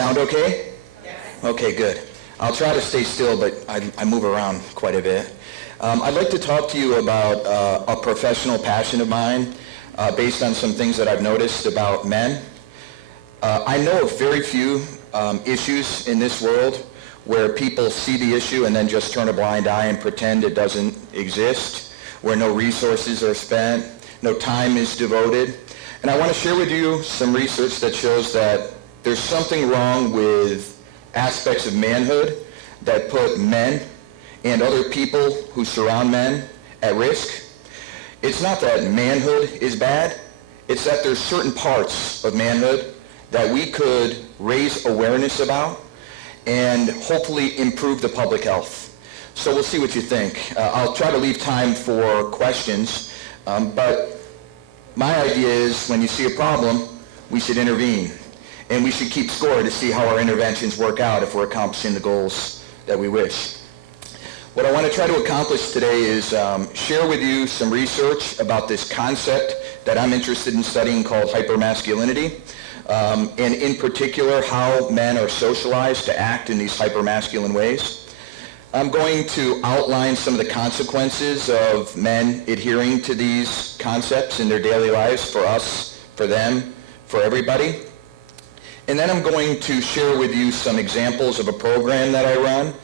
Sound okay? Yes. Okay, good. I'll try to stay still, but I move around quite a bit. I'd like to talk to you about a professional passion of mine based on some things that I've noticed about men. I know of very few issues in this world where people see the issue and then just turn a blind eye and pretend it doesn't exist, where no resources are spent, no time is devoted. And I want to share with you some research that shows that there's something wrong with aspects of manhood that put men and other people who surround men at risk. It's not that manhood is bad, it's that there's certain parts of manhood that we could raise awareness about and hopefully improve the public health. So we'll see what you think. I'll try to leave time for questions, but my idea is when you see a problem, we should intervene. And we should keep score to see how our interventions work out if we're accomplishing the goals that we wish. What I want to try to accomplish today is share with you some research about this concept that I'm interested in studying called hypermasculinity, and in particular how men are socialized to act in these hypermasculine ways. I'm going to outline some of the consequences of men adhering to these concepts in their daily lives for us, for them, for everybody. And then I'm going to share with you some examples of a program that I run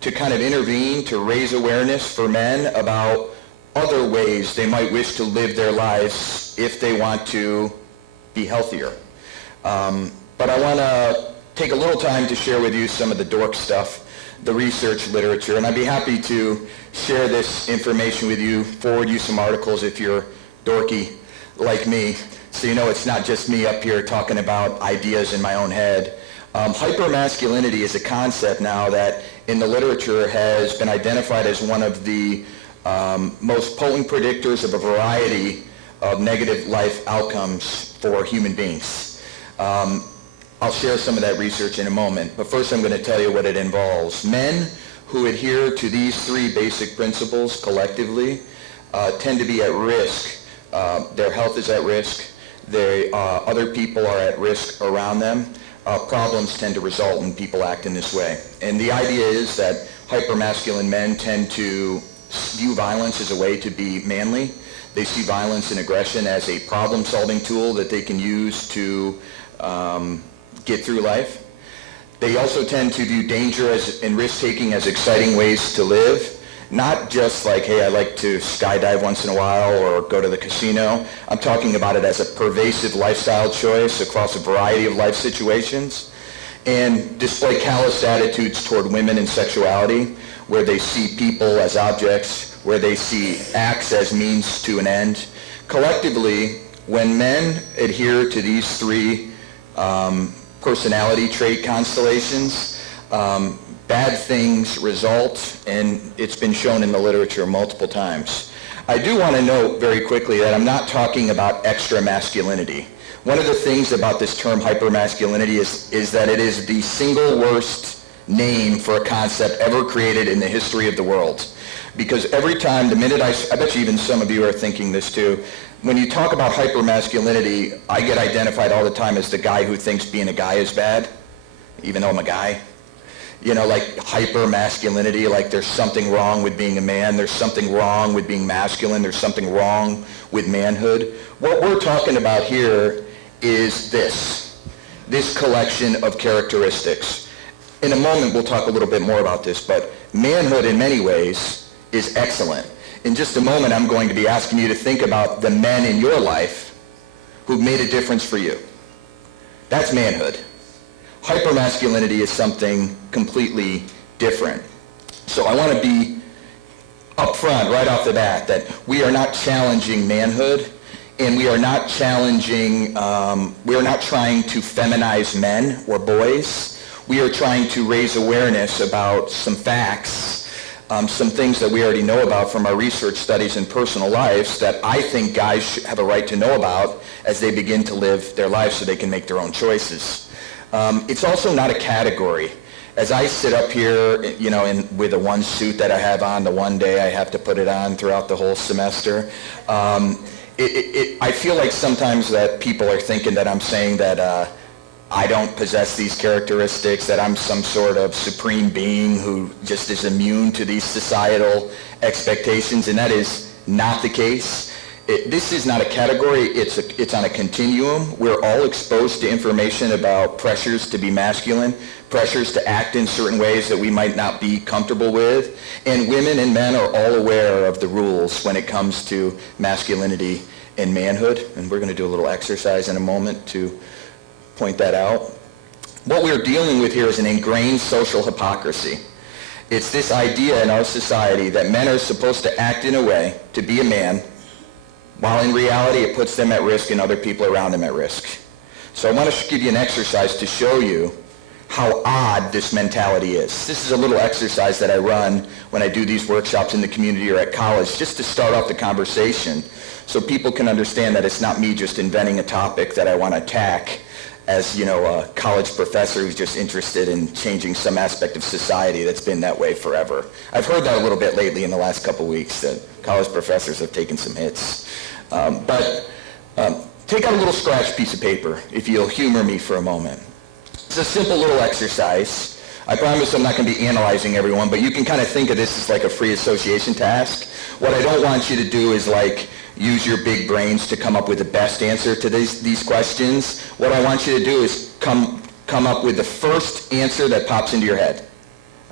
to kind of intervene, to raise awareness for men about other ways they might wish to live their lives if they want to be healthier. But I want to take a little time to share with you some of the dork stuff, the research literature, and I'd be happy to share this information with you, forward you some articles if you're dorky like me, so you know it's not just me up here talking about ideas in my own head. Hypermasculinity is a concept now that in the literature has been identified as one of the most potent predictors of a variety of negative life outcomes for human beings. I'll share some of that research in a moment, but first I'm going to tell you what it involves. Men who adhere to these three basic principles collectively tend to be at risk. Their health is at risk. Other people are at risk around them. Problems tend to result when people act in this way. And the idea is that hypermasculine men tend to view violence as a way to be manly. They see violence and aggression as a problem-solving tool that they can use to get through life. They also tend to view danger and risk-taking as exciting ways to live. Not just like, hey, I like to skydive once in a while or go to the casino. I'm talking about it as a pervasive lifestyle choice across a variety of life situations, and display callous attitudes toward women and sexuality, where they see people as objects, where they see acts as means to an end. Collectively, when men adhere to these three personality trait constellations, bad things result, and it's been shown in the literature multiple times. I do want to note very quickly that I'm not talking about extra masculinity. One of the things about this term hypermasculinity is that it is the single worst name for a concept ever created in the history of the world. Because every time, the minute I bet you even some of you are thinking this too, when you talk about hypermasculinity, I get identified all the time as the guy who thinks being a guy is bad, even though I'm a guy. You know, like hyper-masculinity, like there's something wrong with being a man, there's something wrong with being masculine, there's something wrong with manhood. What we're talking about here is this collection of characteristics. In a moment we'll talk a little bit more about this, but manhood in many ways is excellent. In just a moment I'm going to be asking you to think about the men in your life who've made a difference for you. That's manhood. Hypermasculinity is something completely different. So I want to be upfront right off the bat that we are not challenging manhood, and we are not challenging, we are not trying to feminize men or boys. We are trying to raise awareness about some facts, some things that we already know about from our research studies and personal lives that I think guys should have a right to know about as they begin to live their lives so they can make their own choices. It's also not a category. As I sit up here, you know, with the one suit that I have on, the one day I have to put it on throughout the whole semester, I feel like sometimes that people are thinking that I'm saying that I don't possess these characteristics, that I'm some sort of supreme being who just is immune to these societal expectations, and that is not the case. This is not a category, it's on a continuum. We're all exposed to information about pressures to be masculine, pressures to act in certain ways that we might not be comfortable with, and women and men are all aware of the rules when it comes to masculinity and manhood, and we're going to do a little exercise in a moment to point that out. What we're dealing with here is an ingrained social hypocrisy. It's this idea in our society that men are supposed to act in a way to be a man, while in reality it puts them at risk and other people around them at risk. So I want to give you an exercise to show you how odd this mentality is. This is a little exercise that I run when I do these workshops in the community or at college, just to start off the conversation so people can understand that it's not me just inventing a topic that I want to attack as, a college professor who's just interested in changing some aspect of society that's been that way forever. I've heard that a little bit lately in the last couple weeks, that college professors have taken some hits. But take out a little scratch piece of paper, if you'll humor me for a moment. It's a simple little exercise. I promise I'm not going to be analyzing everyone, but you can kind of think of this as like a free association task. What I don't want you to do is use your big brains to come up with the best answer to these questions. What I want you to do is come up with the first answer that pops into your head.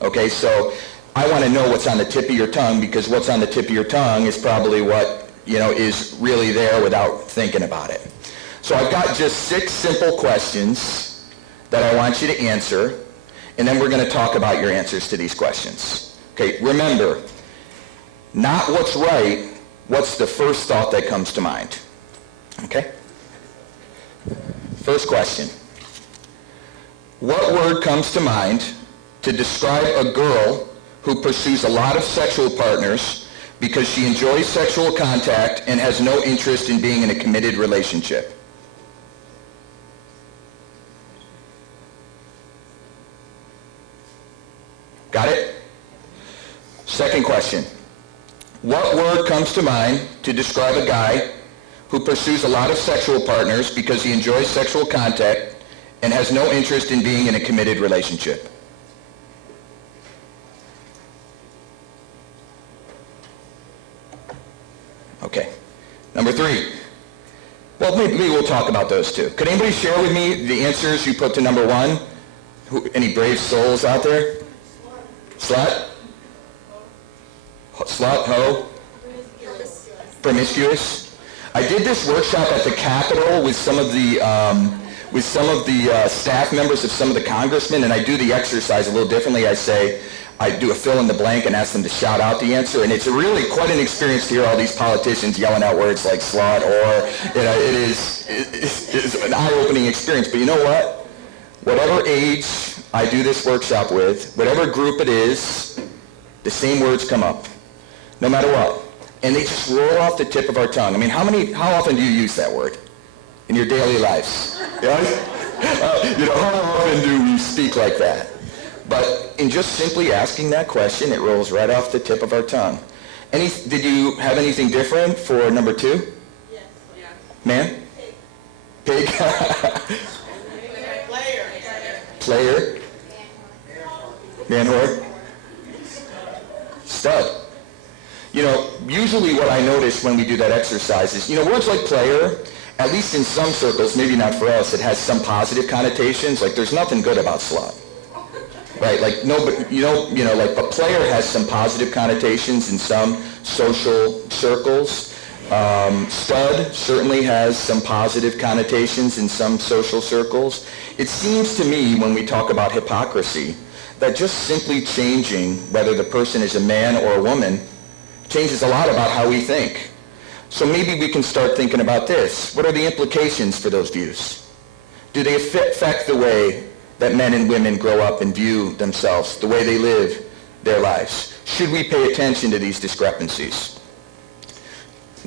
Okay, so I want to know what's on the tip of your tongue, because what's on the tip of your tongue is probably what, is really there without thinking about it. So I've got just 6 simple questions that I want you to answer, and then we're going to talk about your answers to these questions. Okay, remember, not what's right, what's the first thought that comes to mind? Okay? First question. What word comes to mind to describe a girl who pursues a lot of sexual partners because she enjoys sexual contact and has no interest in being in a committed relationship? Got it? Second question. What word comes to mind to describe a guy who pursues a lot of sexual partners because he enjoys sexual contact and has no interest in being in a committed relationship? Okay. Number 3. Well, maybe we'll talk about those two. Could anybody share with me the answers you put to number 1? Any brave souls out there? Slut? Slut, hoe? Promiscuous. I did this workshop at the Capitol with some of the staff members of some of the congressmen, and I do the exercise a little differently. I do a fill in the blank and ask them to shout out the answer, and it's really quite an experience to hear all these politicians yelling out words like slut, or it's an eye-opening experience. But you know what? Whatever age I do this workshop with, whatever group it is, the same words come up, no matter what. And they just roll off the tip of our tongue. I mean, how often do you use that word in your daily lives? How often do we speak like that? But in just simply asking that question, it rolls right off the tip of our tongue. Did you have anything different for number 2? Yes. Yeah. Man? Pig. Player. Man whore. Stud. Usually what I notice when we do that exercise is, words like player, at least in some circles, maybe not for us, it has some positive connotations. Like, there's nothing good about slut. Right? Like, no, but but player has some positive connotations in some social circles. Stud certainly has some positive connotations in some social circles. It seems to me, when we talk about hypocrisy, that just simply changing whether the person is a man or a woman changes a lot about how we think. So maybe we can start thinking about this. What are the implications for those views? Do they affect the way that men and women grow up and view themselves, the way they live their lives? Should we pay attention to these discrepancies?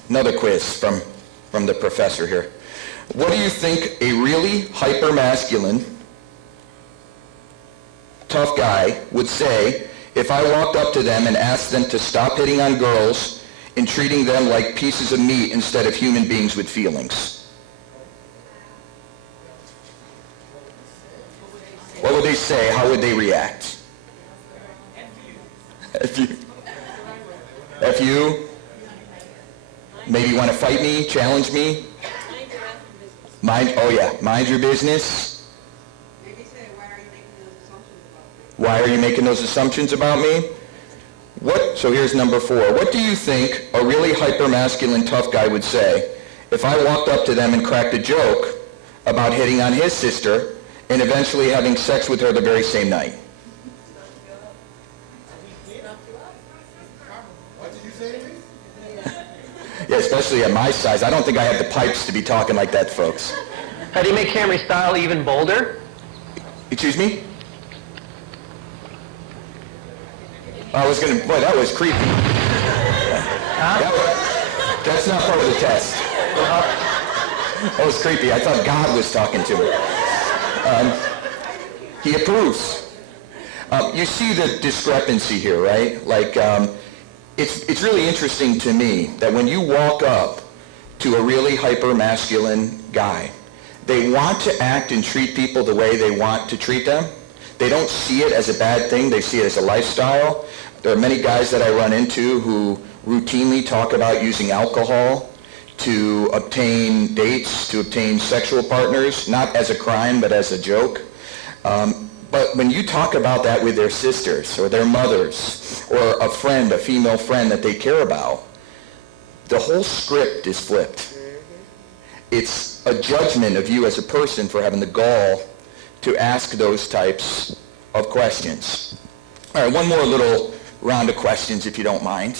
Another quiz from the professor here. What do you think a really hyper-masculine, tough guy would say if I walked up to them and asked them to stop hitting on girls and treating them like pieces of meat instead of human beings with feelings? say, how would they react? F you. F you. Maybe you want to fight me, challenge me. Mind your business. Maybe say, why are you making those assumptions about me? Why are you making those assumptions about me? So here's number 4. What do you think a really hyper-masculine tough guy would say if I walked up to them and cracked a joke about hitting on his sister and eventually having sex with her the very same night? What did you say to me? Yeah, especially at my size. I don't think I have the pipes to be talking like that, folks. How do you make Camry's style even bolder? Excuse me? Boy, that was creepy. That's not part of the test. That was creepy. I thought God was talking to me. He approves. You see the discrepancy here, right? Like, it's really interesting to me that when you walk up to a really hyper-masculine guy, they want to act and treat people the way they want to treat them. They don't see it as a bad thing. They see it as a lifestyle. There are many guys that I run into who routinely talk about using alcohol to obtain dates, to obtain sexual partners, not as a crime, but as a joke. But when you talk about that with their sisters or their mothers or a friend, a female friend that they care about, the whole script is flipped. It's a judgment of you as a person for having the gall to ask those types of questions. All right, one more little round of questions, if you don't mind.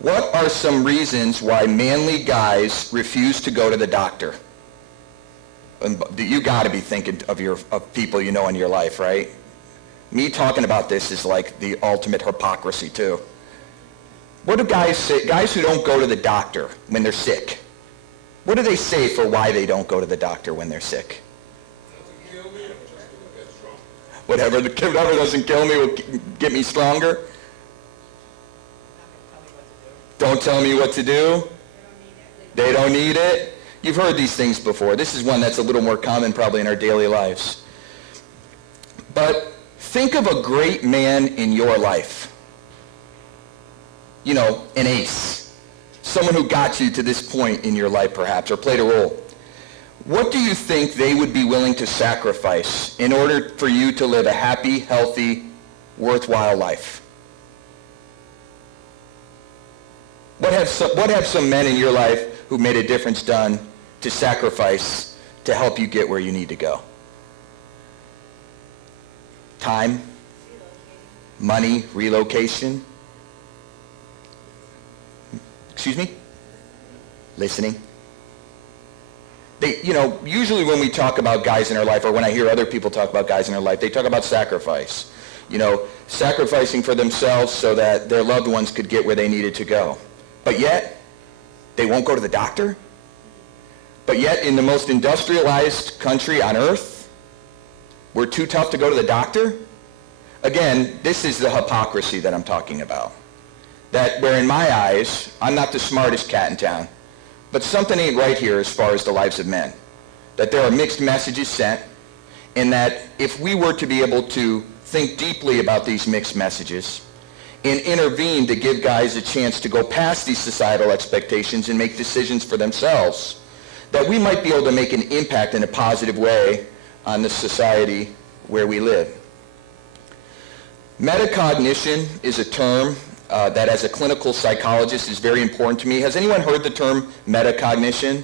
What are some reasons why manly guys refuse to go to the doctor? And you got to be thinking of people you know in your life, right? Me talking about this is like the ultimate hypocrisy, too. What do guys say? Guys who don't go to the doctor when they're sick, what do they say for why they don't go to the doctor when they're sick? Whatever doesn't kill me will get me stronger. Don't tell me what to do. They don't need it. You've heard these things before. This is one that's a little more common probably in our daily lives. But think of a great man in your life. You know, an ace. Someone who got you to this point in your life perhaps, or played a role. What do you think they would be willing to sacrifice in order for you to live a happy, healthy, worthwhile life? What have some men in your life who made a difference done to sacrifice to help you get where you need to go? Time, money, relocation. Excuse me? Listening. Usually when we talk about guys in our life, or when I hear other people talk about guys in their life, they talk about sacrifice. Sacrificing for themselves so that their loved ones could get where they needed to go. But yet, they won't go to the doctor? But yet, in the most industrialized country on earth, we're too tough to go to the doctor? Again, this is the hypocrisy that I'm talking about. That where in my eyes, I'm not the smartest cat in town, but something ain't right here as far as the lives of men. That there are mixed messages sent, and that if we were to be able to think deeply about these mixed messages and intervene to give guys a chance to go past these societal expectations and make decisions for themselves, that we might be able to make an impact in a positive way on the society where we live. Metacognition is a term that as a clinical psychologist is very important to me. Has anyone heard the term metacognition?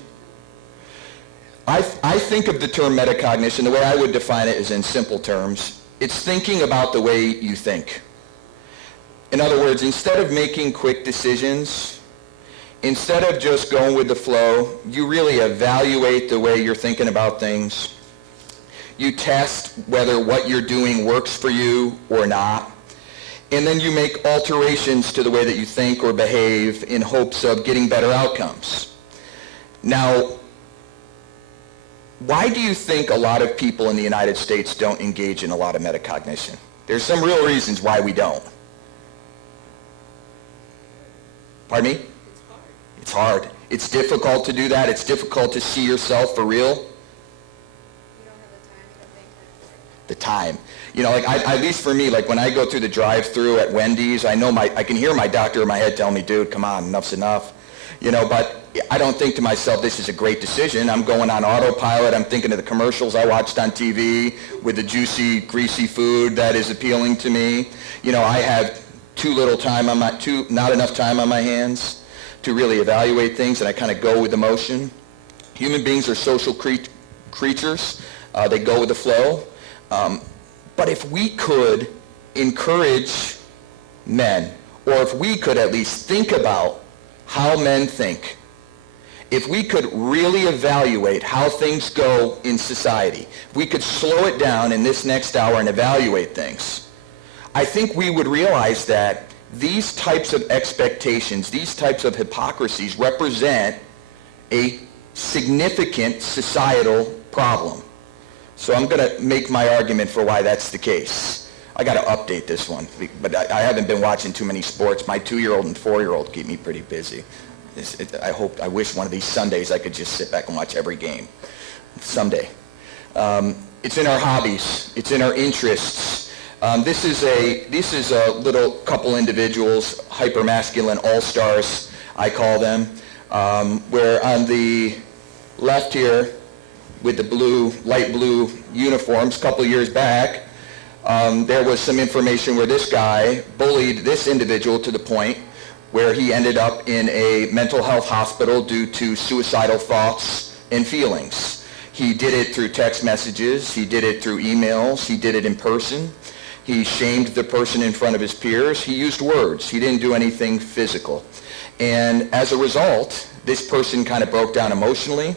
I think of the term metacognition, the way I would define it is in simple terms. It's thinking about the way you think. In other words, instead of making quick decisions, instead of just going with the flow, you really evaluate the way you're thinking about things. You test whether what you're doing works for you or not. And then you make alterations to the way that you think or behave in hopes of getting better outcomes. Now, why do you think a lot of people in the United States don't engage in a lot of metacognition? There's some real reasons why we don't. Pardon me? It's hard. It's difficult to do that. It's difficult to see yourself for real. the time. You know, like at least for me, like when I go through the drive-through at Wendy's, I know I can hear my doctor in my head tell me, dude, come on, enough's enough. You know, but I don't think to myself, this is a great decision. I'm going on autopilot. I'm thinking of the commercials I watched on TV with the juicy, greasy food that is appealing to me. You know, I have not enough time on my hands to really evaluate things, and I kind of go with emotion. Human beings are social creatures. They go with the flow. But if we could encourage men, or if we could at least think about how men think, if we could really evaluate how things go in society, if we could slow it down in this next hour and evaluate things, I think we would realize that these types of expectations, these types of hypocrisies represent a significant societal problem. So I'm going to make my argument for why that's the case. I got to update this one, but I haven't been watching too many sports. My 2-year-old and 4-year-old keep me pretty busy. I wish one of these Sundays I could just sit back and watch every game. Someday. It's in our hobbies. It's in our interests. This is a little couple individuals, Hypermasculine AllStars, I call them, where on the left here with the light blue uniforms, a couple years back, there was some information where this guy bullied this individual to the point where he ended up in a mental health hospital due to suicidal thoughts and feelings. He did it through text messages, he did it through emails, he did it in person. He shamed the person in front of his peers. He used words. He didn't do anything physical. And as a result, this person kind of broke down emotionally.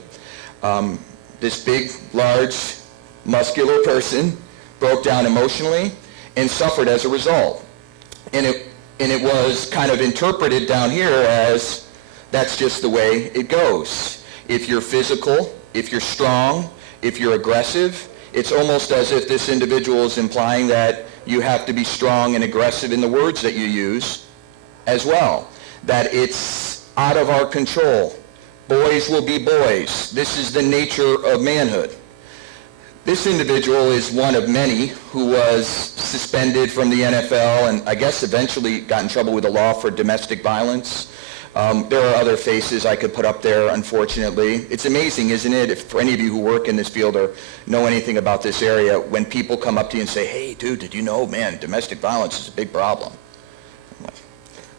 This big, large, muscular person broke down emotionally and suffered as a result. And it was kind of interpreted down here as that's just the way it goes. If you're physical, if you're strong, if you're aggressive, it's almost as if this individual is implying that you have to be strong and aggressive in the words that you use as well. That it's out of our control. Boys will be boys. This is the nature of manhood. This individual is one of many who was suspended from the NFL and I guess eventually got in trouble with the law for domestic violence. There are other faces I could put up there, unfortunately. It's amazing, isn't it, if for any of you who work in this field or know anything about this area, when people come up to you and say, hey, dude, did you know, man, domestic violence is a big problem.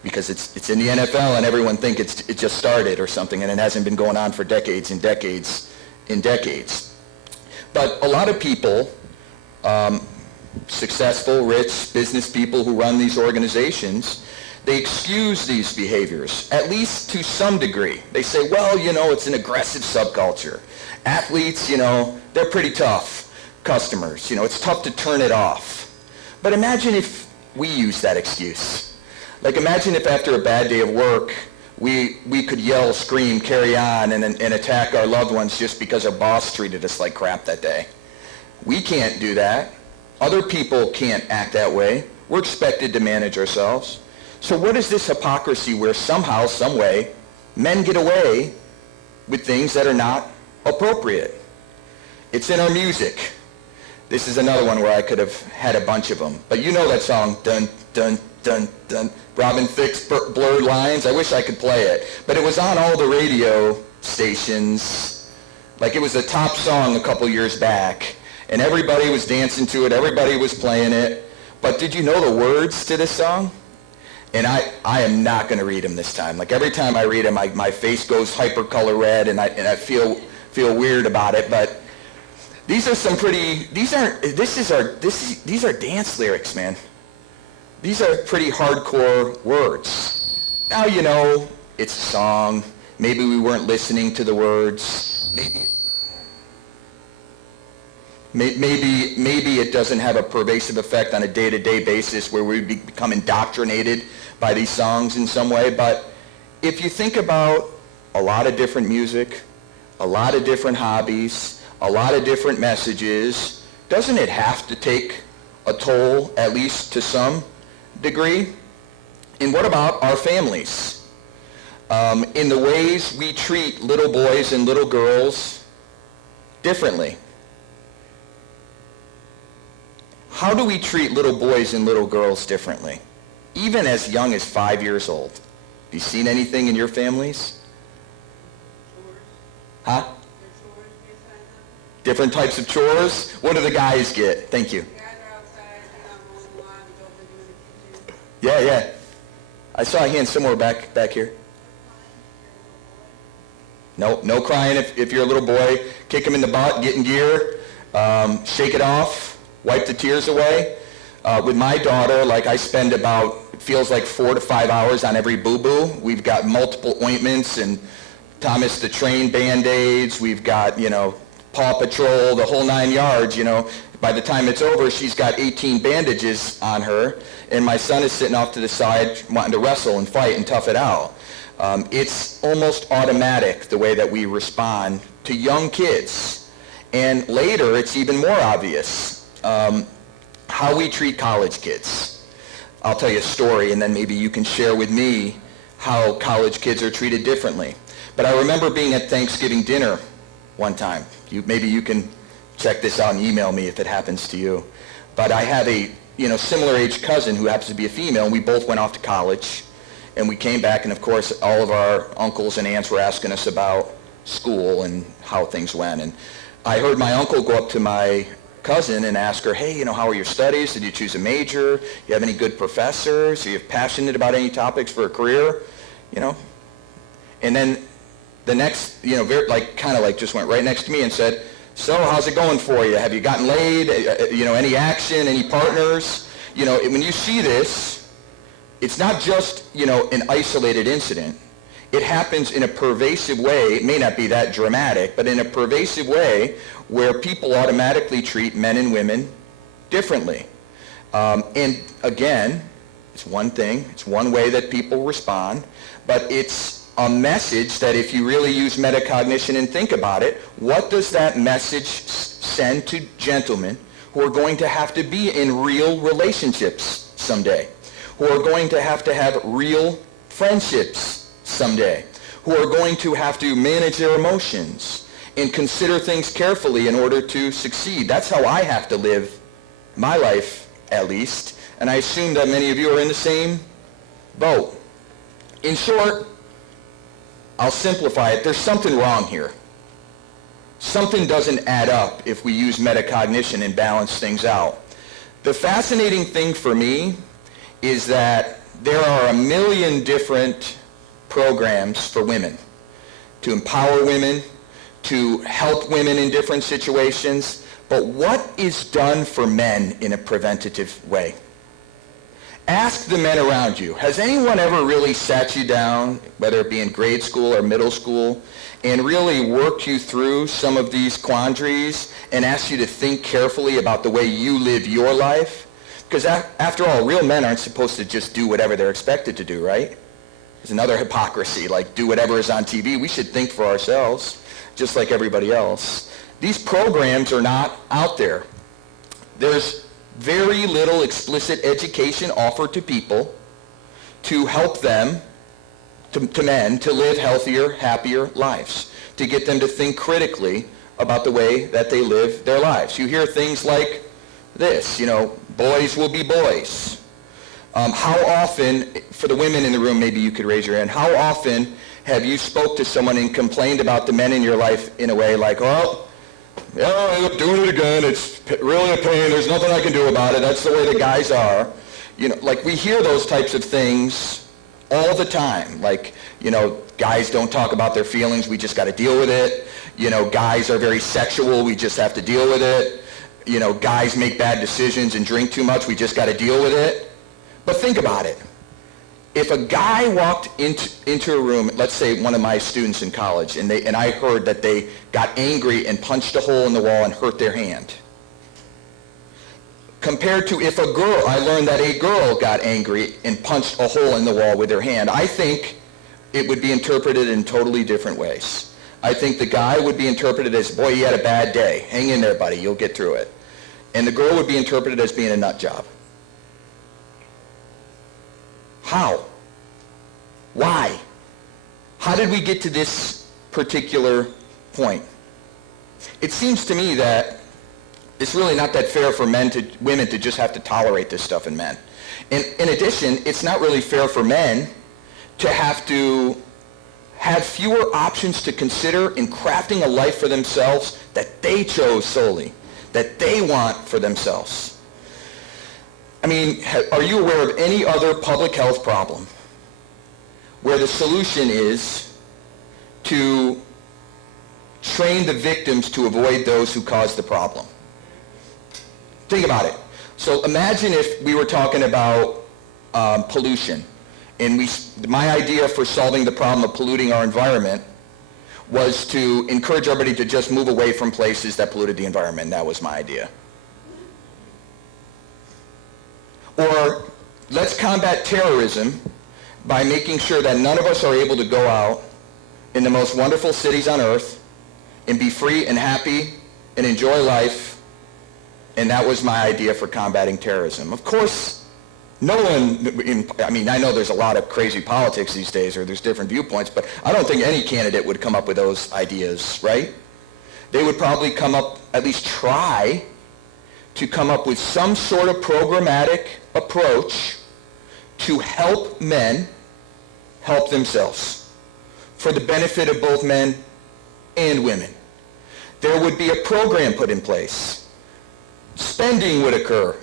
Because it's in the NFL and everyone thinks it just started or something, and it hasn't been going on for decades and decades and decades. But a lot of people, successful, rich business people who run these organizations, they excuse these behaviors, at least to some degree. They say, well, you know, it's an aggressive subculture. Athletes, you know, they're pretty tough customers. You know, it's tough to turn it off. But imagine if we use that excuse. Like imagine if after a bad day of work, we could yell, scream, carry on, and attack our loved ones just because our boss treated us like crap that day. We can't do that. Other people can't act that way. We're expected to manage ourselves. So what is this hypocrisy where somehow, some way, men get away with things that are not appropriate? It's in our music. This is another one where I could have had a bunch of them. But you know that song, dun, dun, dun, dun. Robin Thicke's Blurred Lines. I wish I could play it. But it was on all the radio stations. Like it was a top song a couple years back. And everybody was dancing to it. Everybody was playing it. But did you know the words to this song? And I am not going to read them this time. Like every time I read them, my face goes hypercolor red, and I feel weird about it. But these are some pretty. These are dance lyrics, man. These are pretty hardcore words. Now you know it's a song. Maybe we weren't listening to the words. Maybe it doesn't have a pervasive effect on a day-to-day basis where we become indoctrinated by these songs in some way. But if you think about a lot of different music, a lot of different hobbies, a lot of different messages, doesn't it have to take a toll, at least to some degree? And what about our families? In the ways we treat little boys and little girls differently. how do we treat little boys and little girls differently? Even as young as 5 years old. Have you seen anything in your families? Huh? Different types of chores? What do the guys get? Thank you. Yeah. I saw a hand somewhere back here. No crying if you're a little boy. Kick him in the butt, get in gear, shake it off, wipe the tears away. With my daughter, like I spend about, it feels like 4 to 5 hours on every boo-boo. We've got multiple ointments and Thomas the Train Band-Aids. We've got, Paw Patrol, the whole 9 yards, By the time it's over, she's got 18 bandages on her, and my son is sitting off to the side wanting to wrestle and fight and tough it out. It's almost automatic the way that we respond to young kids. And later, it's even more obvious how we treat college kids. I'll tell you a story, and then maybe you can share with me how college kids are treated differently. But I remember being at Thanksgiving dinner one time. Maybe you can check this out and email me if it happens to you. But I have a similar age cousin who happens to be a female, and we both went off to college. And we came back, and of course, all of our uncles and aunts were asking us about school and how things went. And I heard my uncle go up to my cousin and ask her, hey, how are your studies? Did you choose a major? You have any good professors? Are you passionate about any topics for a career? And then the next, just went right next to me and said, so how's it going for you? Have you gotten laid? Any action, any partners? When you see this, it's not just, an isolated incident. It happens in a pervasive way. It may not be that dramatic, but in a pervasive way where people automatically treat men and women differently. And again, it's one thing. It's one way that people respond, but it's a message that if you really use metacognition and think about it, what does that message send to gentlemen who are going to have to be in real relationships someday, who are going to have real friendships someday, who are going to have to manage their emotions and consider things carefully in order to succeed? That's how I have to live my life, at least, and I assume that many of you are in the same boat. In short, I'll simplify it. There's something wrong here. Something doesn't add up if we use metacognition and balance things out. The fascinating thing for me is that there are a million different programs for women to empower women, to help women in different situations, but what is done for men in a preventative way? Ask the men around you. Has anyone ever really sat you down, whether it be in grade school or middle school, and really worked you through some of these quandaries and asked you to think carefully about the way you live your life? Because after all, real men aren't supposed to just do whatever they're expected to do, right? There's another hypocrisy, like do whatever is on TV. We should think for ourselves, just like everybody else. These programs are not out there. There's very little explicit education offered to people to help them, to men, to live healthier, happier lives, to get them to think critically about the way that they live their lives. You hear things like this, boys will be boys. How often, for the women in the room, maybe you could raise your hand, how often have you spoke to someone and complained about the men in your life in a way like, oh, yeah, I'm doing it again, it's really a pain, there's nothing I can do about it, that's the way the guys are. Like we hear those types of things all the time, like, guys don't talk about their feelings, we just got to deal with it. Guys are very sexual, we just have to deal with it. Guys make bad decisions and drink too much, we just got to deal with it. But think about it. If a guy walked into a room, let's say one of my students in college, and I heard that they got angry and punched a hole in the wall and hurt their hand, compared to if I learned that a girl got angry and punched a hole in the wall with her hand, I think it would be interpreted in totally different ways. I think the guy would be interpreted as, boy, you had a bad day. Hang in there, buddy. You'll get through it. And the girl would be interpreted as being a nut job. How? Why? How did we get to this particular point? It seems to me that It's really not that fair for women to just have to tolerate this stuff in men. And in addition, it's not really fair for men to have fewer options to consider in crafting a life for themselves that they chose solely, that they want for themselves. I mean, are you aware of any other public health problem where the solution is to train the victims to avoid those who caused the problem? Think about it. So imagine if we were talking about pollution, and my idea for solving the problem of polluting our environment was to encourage everybody to just move away from places that polluted the environment. That was my idea. Or let's combat terrorism by making sure that none of us are able to go out in the most wonderful cities on earth and be free and happy and enjoy life. And that was my idea for combating terrorism. Of course, no one, I mean, I know there's a lot of crazy politics these days, or there's different viewpoints, but I don't think any candidate would come up with those ideas, right? They would probably come up, at least try to come up with some sort of programmatic approach to help men help themselves for the benefit of both men and women. There would be a program put in place. Spending would occur.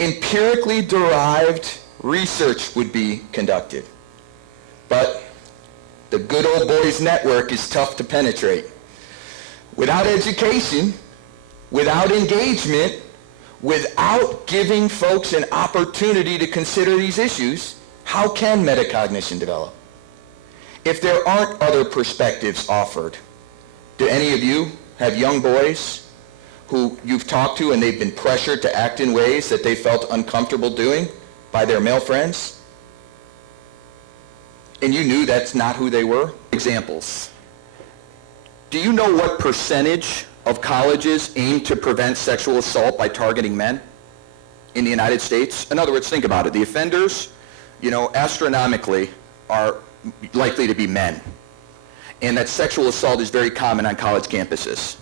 Empirically derived research would be conducted. But the good old boys network is tough to penetrate. Without education, without engagement, without giving folks an opportunity to consider these issues, how can metacognition develop? If there aren't other perspectives offered, do any of you have young boys who you've talked to and they've been pressured to act in ways that they felt uncomfortable doing by their male friends? And you knew that's not who they were? Examples. Do you know what percentage of colleges aim to prevent sexual assault by targeting men in the United States? In other words, think about it. The offenders, astronomically are likely to be men. And that sexual assault is very common on college campuses.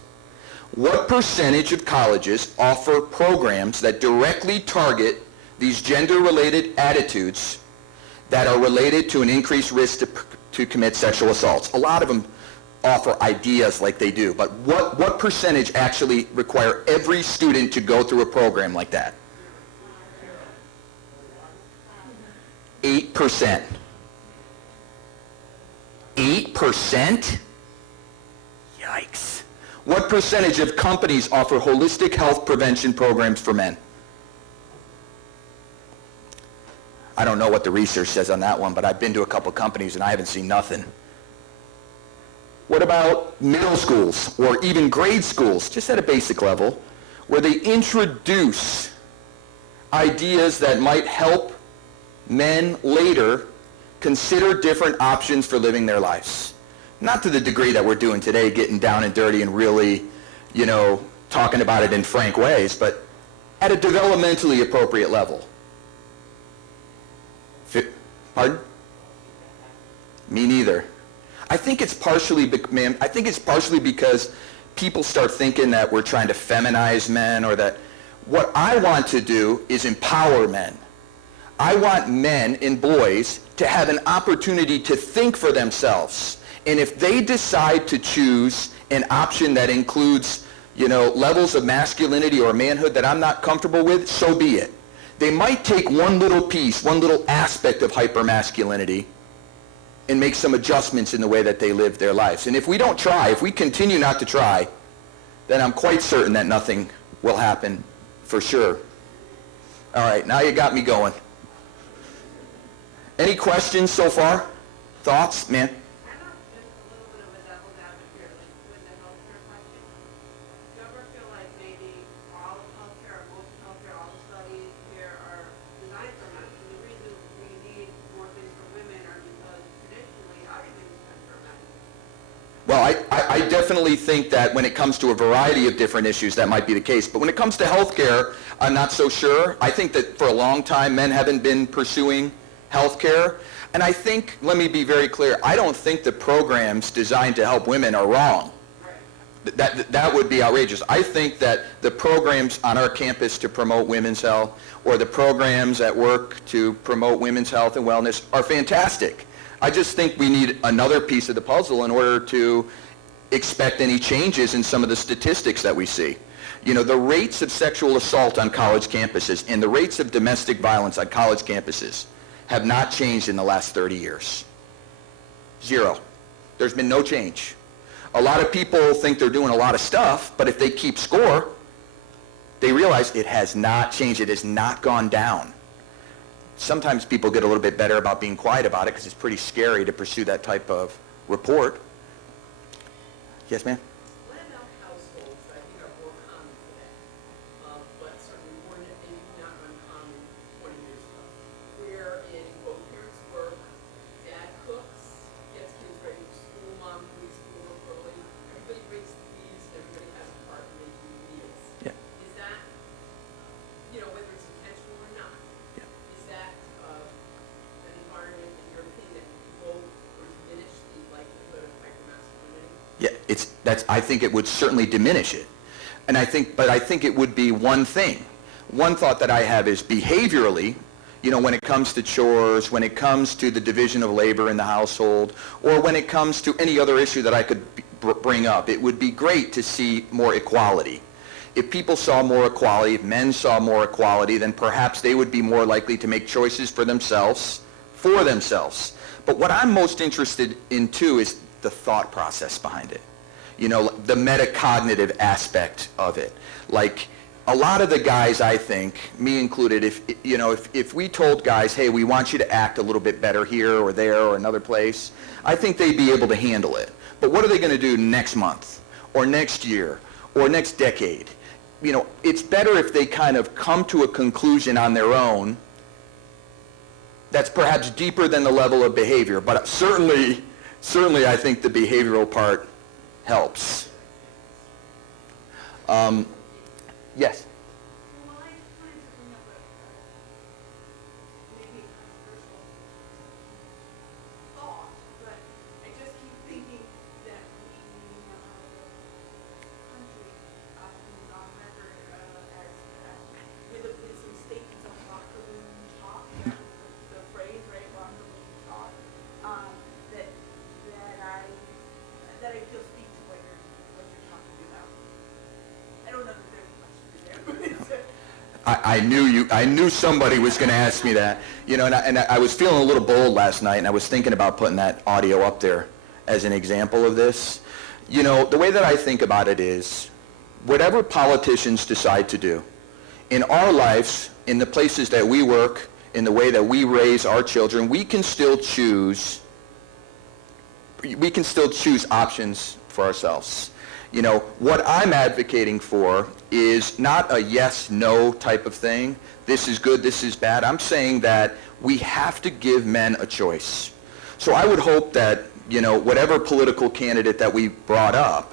What percentage of colleges offer programs that directly target these gender-related attitudes that are related to an increased risk to commit sexual assaults? A lot of them offer ideas like they do, but what percentage actually require every student to go through a program like that? 8%. 8%? Yikes. What percentage of companies offer holistic health prevention programs for men? I don't know what the research says on that one, but I've been to a couple companies and I haven't seen nothing. What about middle schools or even grade schools, just at a basic level, where they introduce ideas that might help men later consider different options for living their lives? Not to the degree that we're doing today, getting down and dirty and really, talking about it in frank ways, but at a developmentally appropriate level. Pardon? Me neither. I think it's partially because people start thinking that we're trying to feminize men, or that what I want to do is empower men. I want men and boys to have an opportunity to think for themselves. And if they decide to choose an option that includes, levels of masculinity or manhood that I'm not comfortable with, so be it. They might take one little piece, one little aspect of hypermasculinity and make some adjustments in the way that they live their lives. And if we don't try, if we continue not to try, then I'm quite certain that nothing will happen for sure. All right, now you got me going. Any questions so far? Thoughts, man? Well, I definitely think that when it comes to a variety of different issues, that might be the case. But when it comes to healthcare, I'm not so sure. I think that for a long time, men haven't been pursuing healthcare. And I think, let me be very clear, I don't think the programs designed to help women are wrong. That would be outrageous. I think that the programs on our campus to promote women's health or the programs at work to promote women's health and wellness are fantastic. I just think we need another piece of the puzzle in order to expect any changes in some of the statistics that we see. You know, the rates of sexual assault on college campuses and the rates of domestic violence on college campuses have not changed in the last 30 years. Zero. There's been no change. A lot of people think they're doing a lot of stuff, but if they keep score, they realize it has not changed. It has not gone down. Sometimes people get a little bit better about being quiet about it because it's pretty scary to pursue that type of report. Yes, ma'am? What about households that I think are more common today, but certainly more maybe not uncommon 20 years ago, wherein both parents work, dad cooks, gets kids ready for school, mom leaves school work early, everybody breaks the fees, and everybody has a part in making meals. Yeah. Is that, whether it's intentional or not, Yeah. is that an environment, in your opinion, that will diminish the likelihood of hypermasculinity? Yeah, I think it would certainly diminish it. And I think it would be one thing. One thought that I have is behaviorally, when it comes to chores, when it comes to the division of labor in the household, or when it comes to any other issue that I could bring up, it would be great to see more equality. If people saw more equality, if men saw more equality, then perhaps they would be more likely to make choices for themselves. But what I'm most interested in, too, is the thought process behind it. The metacognitive aspect of it. Like, a lot of the guys, I think, me included, if we told guys, hey, we want you to act a little bit better here or there or another place, I think they'd be able to handle it. But what are they going to do next month or next year or next decade? It's better if they kind of come to a conclusion on their own that's perhaps deeper than the level of behavior. But certainly I think the behavioral part helps. Yes? Well, I wanted to bring up maybe a controversial thought, but I just keep thinking that we, country often is on record with some statements of locker room talk, the phrase, right, locker room talk, that I feel speaks to what you're talking about. I don't know that there's a question there, but I knew somebody was going to ask me that. And I was feeling a little bold last night, and I was thinking about putting that audio up there as an example of this. The way that I think about it is, whatever politicians decide to do, in our lives, in the places that we work, in the way that we raise our children, we can still choose options for ourselves. What I'm advocating for is not a yes-no type of thing. This is good, this is bad. I'm saying that we have to give men a choice. So I would hope that, whatever political candidate that we brought up,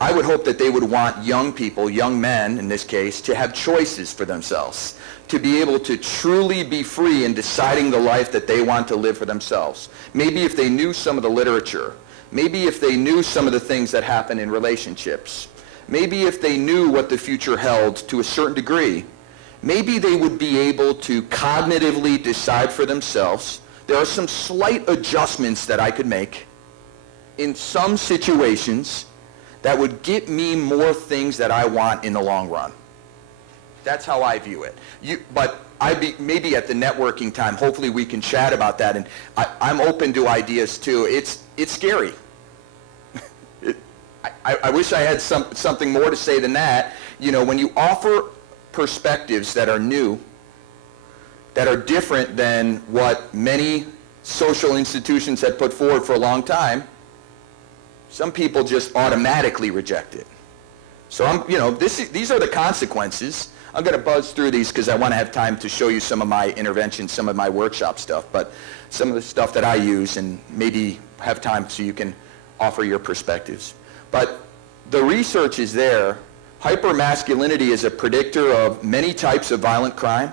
I would hope that they would want young people, young men in this case, to have choices for themselves, to be able to truly be free in deciding the life that they want to live for themselves. Maybe if they knew some of the literature, maybe if they knew some of the things that happen in relationships, maybe if they knew what the future held to a certain degree, maybe they would be able to cognitively decide for themselves. There are some slight adjustments that I could make in some situations that would get me more things that I want in the long run. That's how I view it. But maybe at the networking time, hopefully we can chat about that, and I'm open to ideas too. It's scary. I wish I had something more to say than that. When you offer perspectives that are new, that are different than what many social institutions have put forward for a long time, some people just automatically reject it. So these are the consequences. I'm going to buzz through these because I want to have time to show you some of my interventions, some of my workshop stuff, but some of the stuff that I use, and maybe have time so you can offer your perspectives. But the research is there. Hypermasculinity is a predictor of many types of violent crime.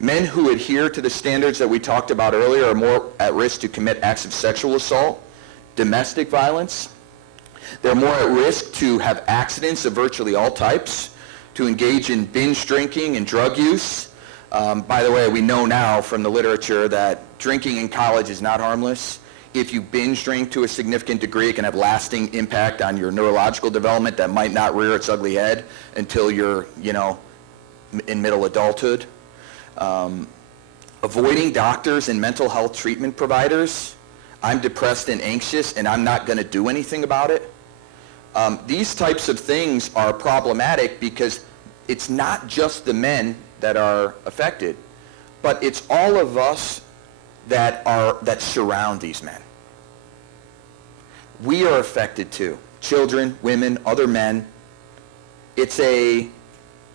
Men who adhere to the standards that we talked about earlier are more at risk to commit acts of sexual assault, domestic violence. They're more at risk to have accidents of virtually all types, to engage in binge drinking and drug use. By the way, we know now from the literature that drinking in college is not harmless. If you binge drink to a significant degree, it can have lasting impact on your neurological development that might not rear its ugly head until you're, in middle adulthood. Avoiding doctors and mental health treatment providers. I'm depressed and anxious, and I'm not going to do anything about it. These types of things are problematic because it's not just the men that are affected, but it's all of us that surround these men. We are affected too. Children, women, other men. It's a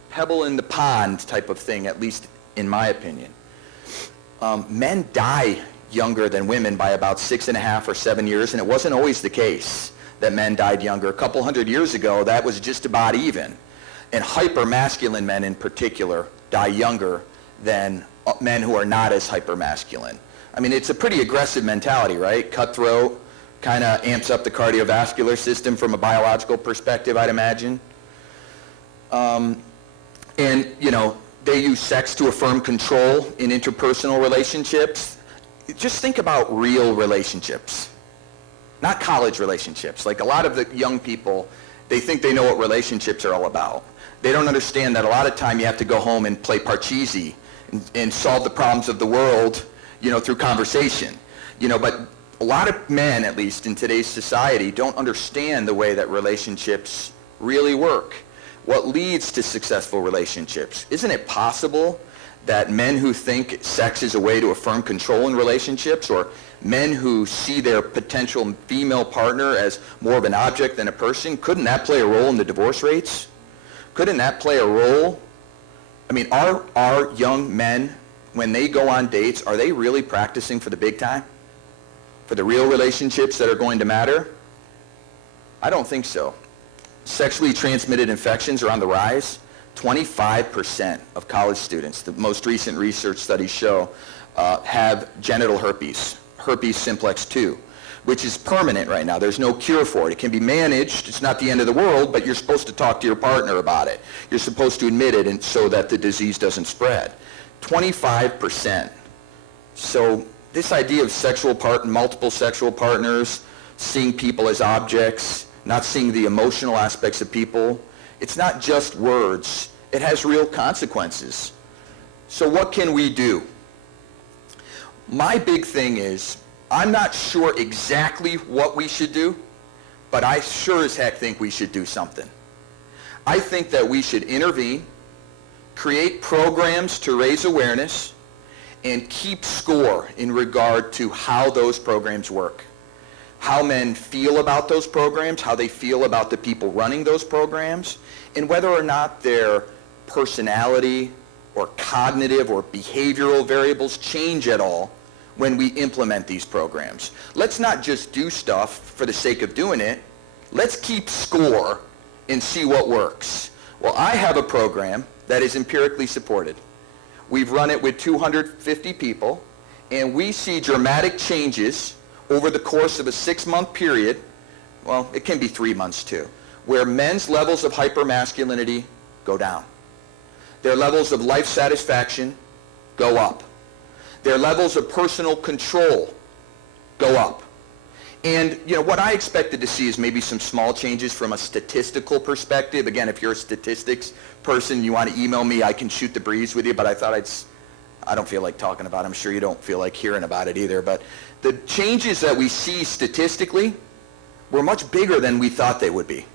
pebble in the pond type of thing, at least in my opinion. Men die younger than women by about 6.5 or 7 years, and it wasn't always the case that men died younger. A couple hundred years ago, that was just about even. And hypermasculine men in particular die younger than men who are not as hypermasculine. I mean, it's a pretty aggressive mentality, right? Cutthroat, kind of amps up the cardiovascular system from a biological perspective, I'd imagine. And, they use sex to affirm control in interpersonal relationships. Just think about real relationships, not college relationships. Like a lot of the young people, they think they know what relationships are all about. They don't understand that a lot of time you have to go home and play parcheesi and solve the problems of the world, through conversation. But a lot of men, at least in today's society, don't understand the way that relationships really work. What leads to successful relationships? Isn't it possible that men who think sex is a way to affirm control in relationships, or men who see their potential female partner as more of an object than a person, couldn't that play a role in the divorce rates? Couldn't that play a role? I mean, are young men, when they go on dates, are they really practicing for the big time? For the real relationships that are going to matter? I don't think so. Sexually transmitted infections are on the rise. 25% of college students, the most recent research studies show, have genital herpes simplex 2, which is permanent right now. There's no cure for it. It can be managed. It's not the end of the world, but you're supposed to talk to your partner about it. You're supposed to admit it, and so that the disease doesn't spread. 25%. So this idea of multiple sexual partners, seeing people as objects, not seeing the emotional aspects of people, it's not just words. It has real consequences. So what can we do? My big thing is, I'm not sure exactly what we should do, but I sure as heck think we should do something. I think that we should intervene, create programs to raise awareness, and keep score in regard to how those programs work. How men feel about those programs, how they feel about the people running those programs, and whether or not their personality or cognitive or behavioral variables change at all when we implement these programs. Let's not just do stuff for the sake of doing it. Let's keep score and see what works. Well, I have a program that is empirically supported. We've run it with 250 people, and we see dramatic changes over the course of a 6-month period. Well, it can be 3 months too, where men's levels of hypermasculinity go down. Their levels of life satisfaction go up. Their levels of personal control go up. And what I expected to see is maybe some small changes from a statistical perspective. Again, if you're a statistics person, you want to email me, I can shoot the breeze with you, but I don't feel like talking about it. I'm sure you don't feel like hearing about it either. But the changes that we see statistically were much bigger than we thought they would be.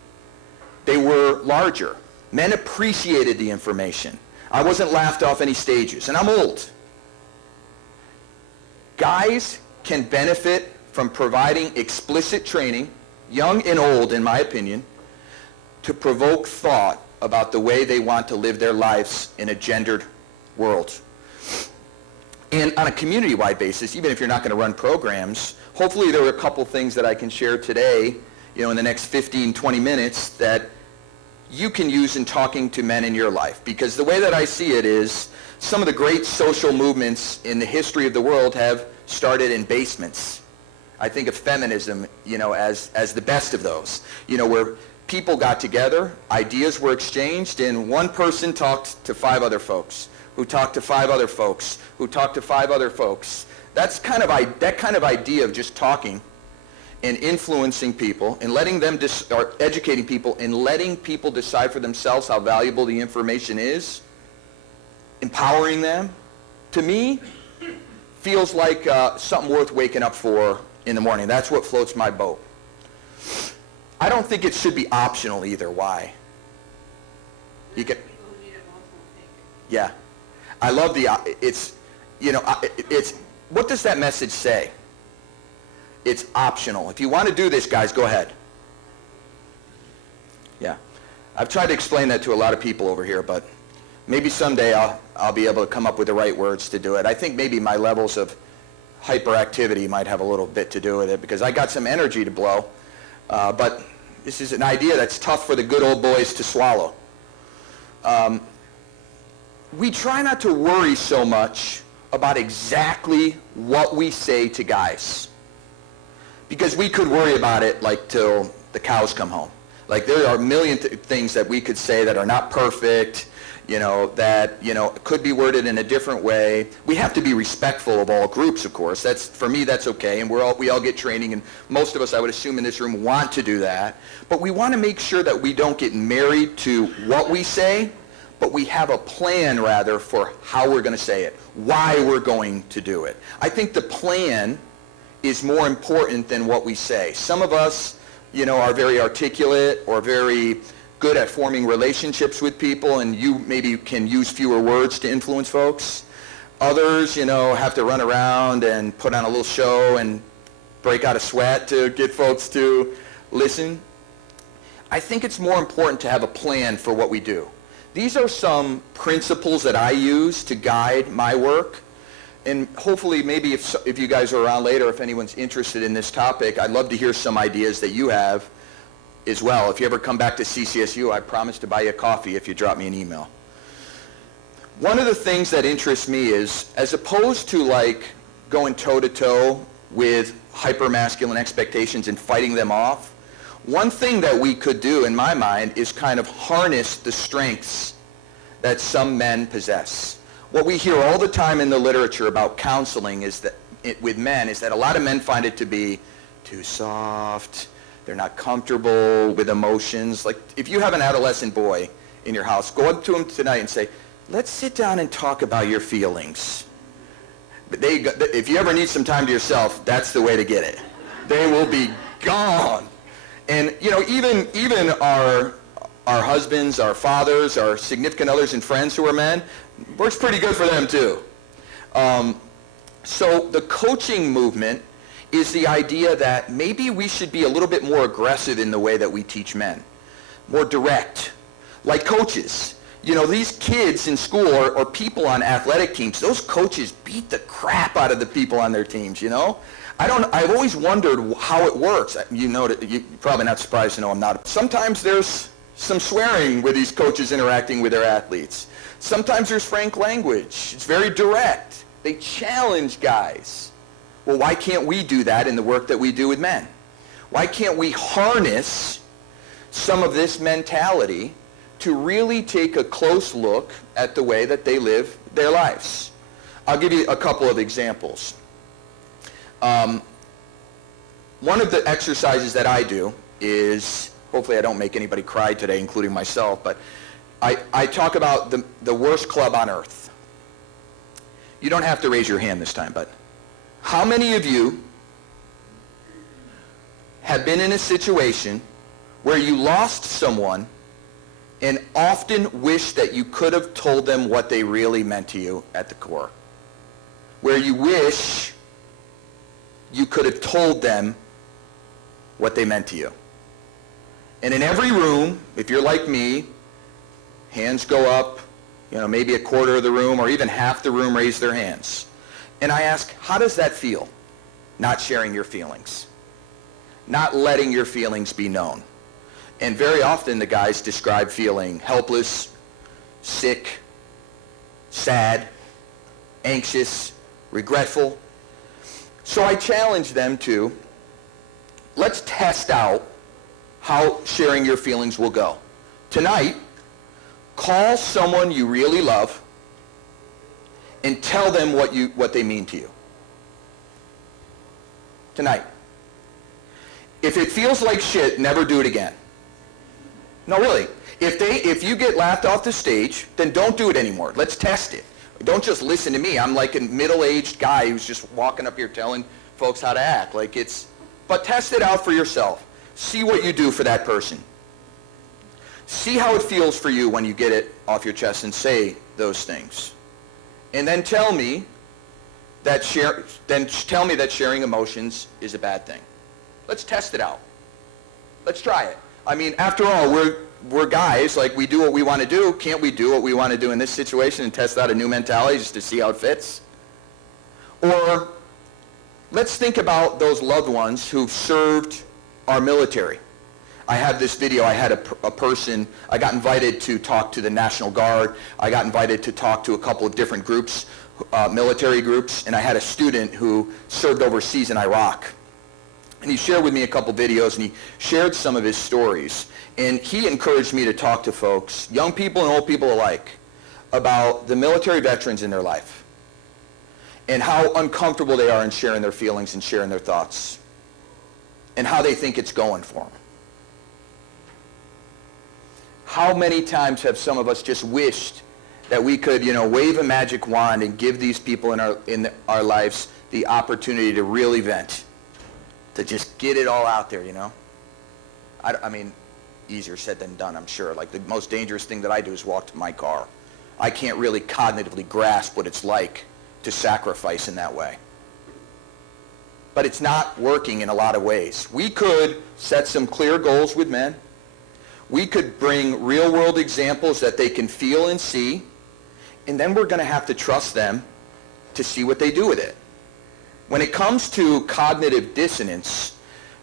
They were larger. Men appreciated the information. I wasn't laughed off any stages, and I'm old. Guys can benefit from providing explicit training, young and old in my opinion, to provoke thought about the way they want to live their lives in a gendered world. And on a community-wide basis, even if you're not going to run programs, hopefully there are a couple things that I can share today, in the next 15, 20 minutes that you can use in talking to men in your life. Because the way that I see it is, some of the great social movements in the history of the world have started in basements I think of feminism, as the best of those, where people got together, ideas were exchanged, and one person talked to 5 other folks, who talked to 5 other folks, who talked to 5 other folks. That kind of idea of just talking and influencing people and letting them or educating people and letting people decide for themselves how valuable the information is, empowering them, to me, feels like something worth waking up for in the morning. That's what floats my boat. I don't think it should be optional either. Why? You can. Yeah, I love it's what does that message say? It's optional. If you want to do this, guys, go ahead. Yeah, I've tried to explain that to a lot of people over here, but maybe someday I'll be able to come up with the right words to do it. I think maybe my levels of hyperactivity might have a little bit to do with it, because I got some energy to blow, but this is an idea that's tough for the good old boys to swallow. We try not to worry so much about exactly what we say to guys, because we could worry about it like till the cows come home. Like, there are a million things that we could say that are not perfect, that could be worded in a different way. We have to be respectful of all groups, of course. For me, that's okay, and we all get training, and most of us, I would assume, in this room want to do that. But we want to make sure that we don't get married to what we say, but we have a plan, rather, for how we're going to say it, why we're going to do it. I think the plan is more important than what we say. Some of us, are very articulate or very good at forming relationships with people, and you maybe can use fewer words to influence folks. Others, have to run around and put on a little show and break out a sweat to get folks to listen. I think it's more important to have a plan for what we do. These are some principles that I use to guide my work. And hopefully, maybe if you guys are around later, if anyone's interested in this topic, I'd love to hear some ideas that you have as well. If you ever come back to CCSU, I promise to buy you a coffee if you drop me an email. One of the things that interests me is, as opposed to like going toe-to-toe with hypermasculine expectations and fighting them off, one thing that we could do, in my mind, is kind of harness the strengths that some men possess. What we hear all the time in the literature about counseling is that with men is that a lot of men find it to be too soft. They're not comfortable with emotions. Like, if you have an adolescent boy in your house, go up to him tonight and say, let's sit down and talk about your feelings. But if you ever need some time to yourself, that's the way to get it. They will be gone. And even our husbands, our fathers, our significant others and friends who are men, works pretty good for them too. So the coaching movement is the idea that maybe we should be a little bit more aggressive in the way that we teach men, more direct, like coaches. These kids in school or people on athletic teams, those coaches beat the crap out of the people on their teams, I've always wondered how it works. You're probably not surprised to know I'm not. Sometimes there's some swearing with these coaches interacting with their athletes. Sometimes there's frank language. It's very direct. They challenge guys. Well, why can't we do that in the work that we do with men? Why can't we harness some of this mentality to really take a close look at the way that they live their lives? I'll give you a couple of examples. One of the exercises that I do is, hopefully I don't make anybody cry today, including myself, but I talk about the worst club on earth. You don't have to raise your hand this time, but how many of you have been in a situation where you lost someone and often wish that you could have told them what they really meant to you at the core? Where you wish you could have told them what they meant to you. And in every room, if you're like me, hands go up, maybe a quarter of the room or even half the room raise their hands. And I ask, how does that feel? Not sharing your feelings. Not letting your feelings be known. And very often the guys describe feeling helpless, sick, sad, anxious, regretful. So I challenge them to, let's test out how sharing your feelings will go. Tonight, call someone you really love and tell them what they mean to you. Tonight. If it feels like shit, never do it again. No, really. If you get laughed off the stage, then don't do it anymore. Let's test it. Don't just listen to me. I'm like a middle-aged guy who's just walking up here telling folks how to act. But test it out for yourself. See what you do for that person. See how it feels for you when you get it off your chest and say those things. And then tell me that sharing emotions is a bad thing. Let's test it out. Let's try it. I mean, after all, we're guys, we do what we want to do. Can't we do what we want to do in this situation and test out a new mentality just to see how it fits? Or let's think about those loved ones who've served our military. I have this video. I had a person, I got invited to talk to the National Guard. I got invited to talk to a couple of different groups, military groups, and I had a student who served overseas in Iraq. And he shared with me a couple videos, and he shared some of his stories. And he encouraged me to talk to folks, young people and old people alike, about the military veterans in their life and how uncomfortable they are in sharing their feelings and sharing their thoughts and how they think it's going for them. How many times have some of us just wished that we could, wave a magic wand and give these people in our lives the opportunity to really vent, to just get it all out there, I mean, easier said than done, I'm sure. The most dangerous thing that I do is walk to my car. I can't really cognitively grasp what it's like to sacrifice in that way. But it's not working in a lot of ways. We could set some clear goals with men. We could bring real-world examples that they can feel and see, and then we're going to have to trust them to see what they do with it. When it comes to cognitive dissonance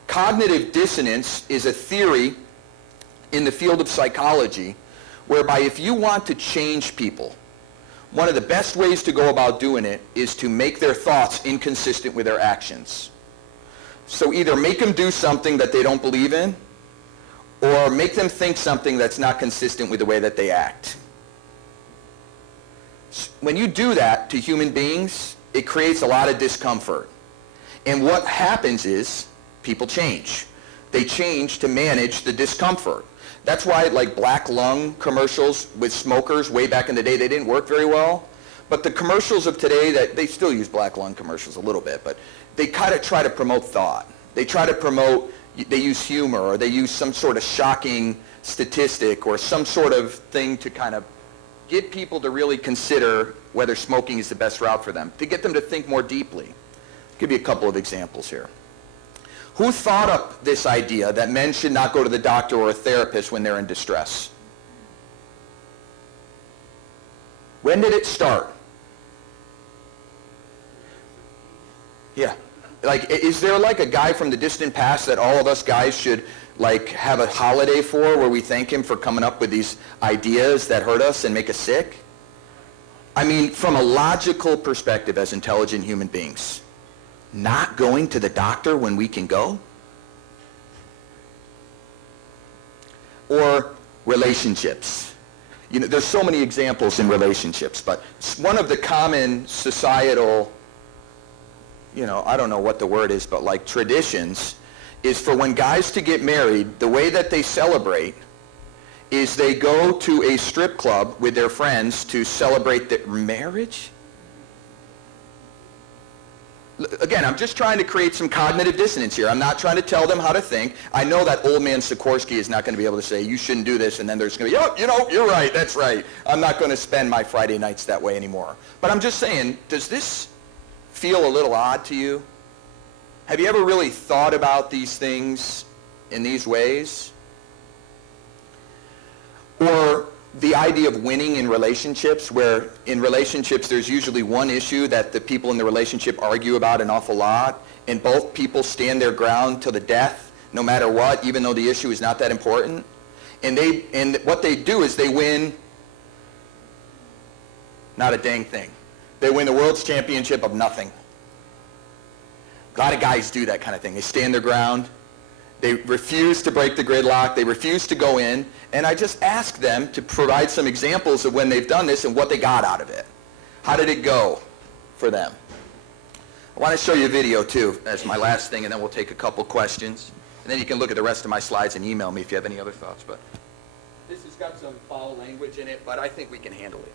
is a theory in the field of psychology whereby if you want to change people, one of the best ways to go about doing it is to make their thoughts inconsistent with their actions. So either make them do something that they don't believe in, or make them think something that's not consistent with the way that they act. When you do that to human beings, it creates a lot of discomfort. And what happens is people change. They change to manage the discomfort. That's why black lung commercials with smokers way back in the day, they didn't work very well. But the commercials of today, they still use black lung commercials a little bit, but they kind of try to promote thought. They use humor, or they use some sort of shocking statistic or some sort of thing to kind of get people to really consider whether smoking is the best route for them, to get them to think more deeply. I'll give you a couple of examples here. Who thought up this idea that men should not go to the doctor or a therapist when they're in distress? When did it start? Yeah. Is there a guy from the distant past that all of us guys should have a holiday for, where we thank him for coming up with these ideas that hurt us and make us sick? I mean, from a logical perspective as intelligent human beings, not going to the doctor when we can go? Or relationships. There's so many examples in relationships, but one of the common societal, I don't know what the word is, but traditions, is for when guys to get married, the way that they celebrate is they go to a strip club with their friends to celebrate their marriage. Again, I'm just trying to create some cognitive dissonance here. I'm not trying to tell them how to think. I know that old man Sikorski is not going to be able to say, you shouldn't do this, and then there's going to be, you're right, that's right. I'm not going to spend my Friday nights that way anymore. But I'm just saying, does this feel a little odd to you? Have you ever really thought about these things in these ways? Or the idea of winning in relationships, where in relationships there's usually one issue that the people in the relationship argue about an awful lot, and both people stand their ground till the death, no matter what, even though the issue is not that important. And what they do is they win not a dang thing. They win the world's championship of nothing. A lot of guys do that kind of thing. They stand their ground. They refuse to break the gridlock. They refuse to go in. And I just ask them to provide some examples of when they've done this and what they got out of it. How did it go for them? I want to show you a video, too, as my last thing, and then we'll take a couple questions. And then you can look at the rest of my slides and email me if you have any other thoughts. But this has got some foul language in it, but I think we can handle it.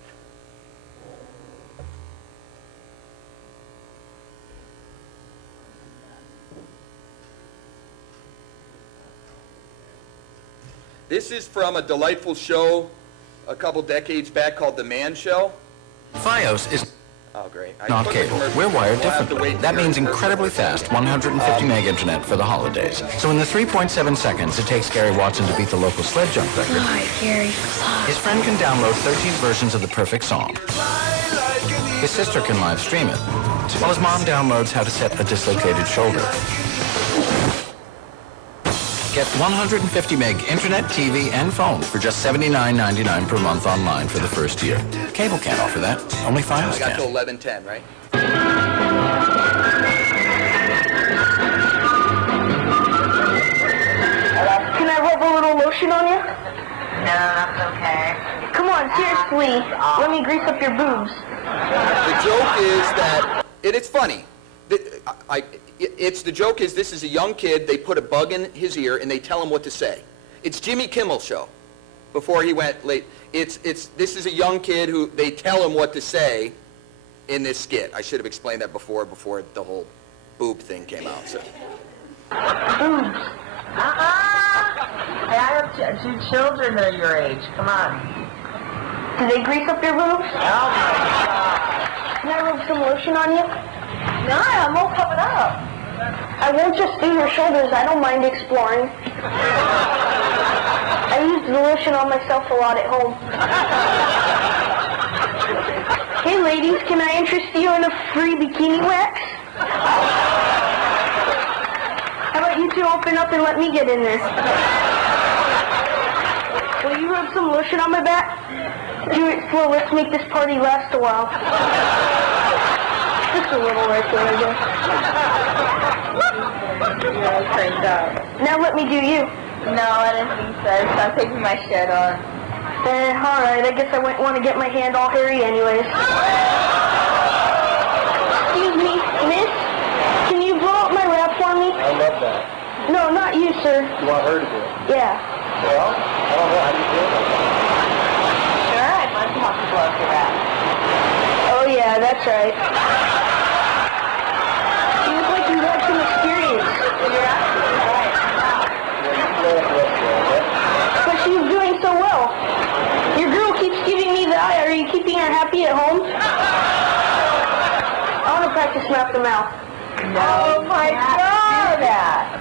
This is from a delightful show a couple decades back called The Man Show. Fios is Oh, great. not cable. We're wired differently. That means incredibly fast 150 meg internet for the holidays. So in the 3.7 seconds it takes Gary Watson to beat the local sled jump record, Fly, Gary, fly. his friend can download 13 versions of the perfect song. His sister can live stream it, while his mom downloads how to set a dislocated shoulder. Get 150 meg internet, TV, and phone for just $79.99 per month online for the first year. Cable can't offer that. Only Fios I got to can. 11:10, right? Can I rub a little lotion on you? No, that's okay. Come on, seriously. Let me grease up your boobs. The joke is that, and it's funny. The joke is this is a young kid, they put a bug in his ear and they tell him what to say. It's Jimmy Kimmel's show before he went late. This is a young kid who they tell him what to say in this skit. I should have explained that before the whole boob thing came out. So. Hey, I have two children that are your age. Come on. Do they grease up your boobs? Oh my God. Can I rub some lotion on you? No, I'm all covered up. I won't just do your shoulders. I don't mind exploring. I use the lotion on myself a lot at home. Hey ladies, can I interest you in a free bikini wax? How about you two open up and let me get in there? Will you rub some lotion on my back? Do it slow. Let's make this party last a while. Just a little right there, I guess. You're cranked up. Now let me do you. No, I didn't think so. So I'm taking my shirt on. Alright, I guess I wouldn't want to get my hand all hairy anyways. Excuse me, miss? Can you blow up my rap for me? I love that. No, not you, sir. You want her to do it? Yeah. Well, I don't know. How do you feel about that? Sure, I'd love to have to blow up your rap. Oh yeah, that's right. You look like you had some experience. You're absolutely right. Yeah, you can blow up the rest of it, okay? But she's doing so well. Your girl keeps giving me the eye. Are you keeping her happy at home? I want to practice mouth to mouth. No, oh my God! Do that.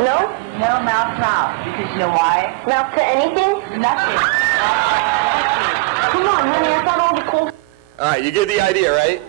No? No, mouth to mouth. Because you know why? Mouth to anything? Nothing. Come on, honey. I thought all the cool... All right, you get the idea, right?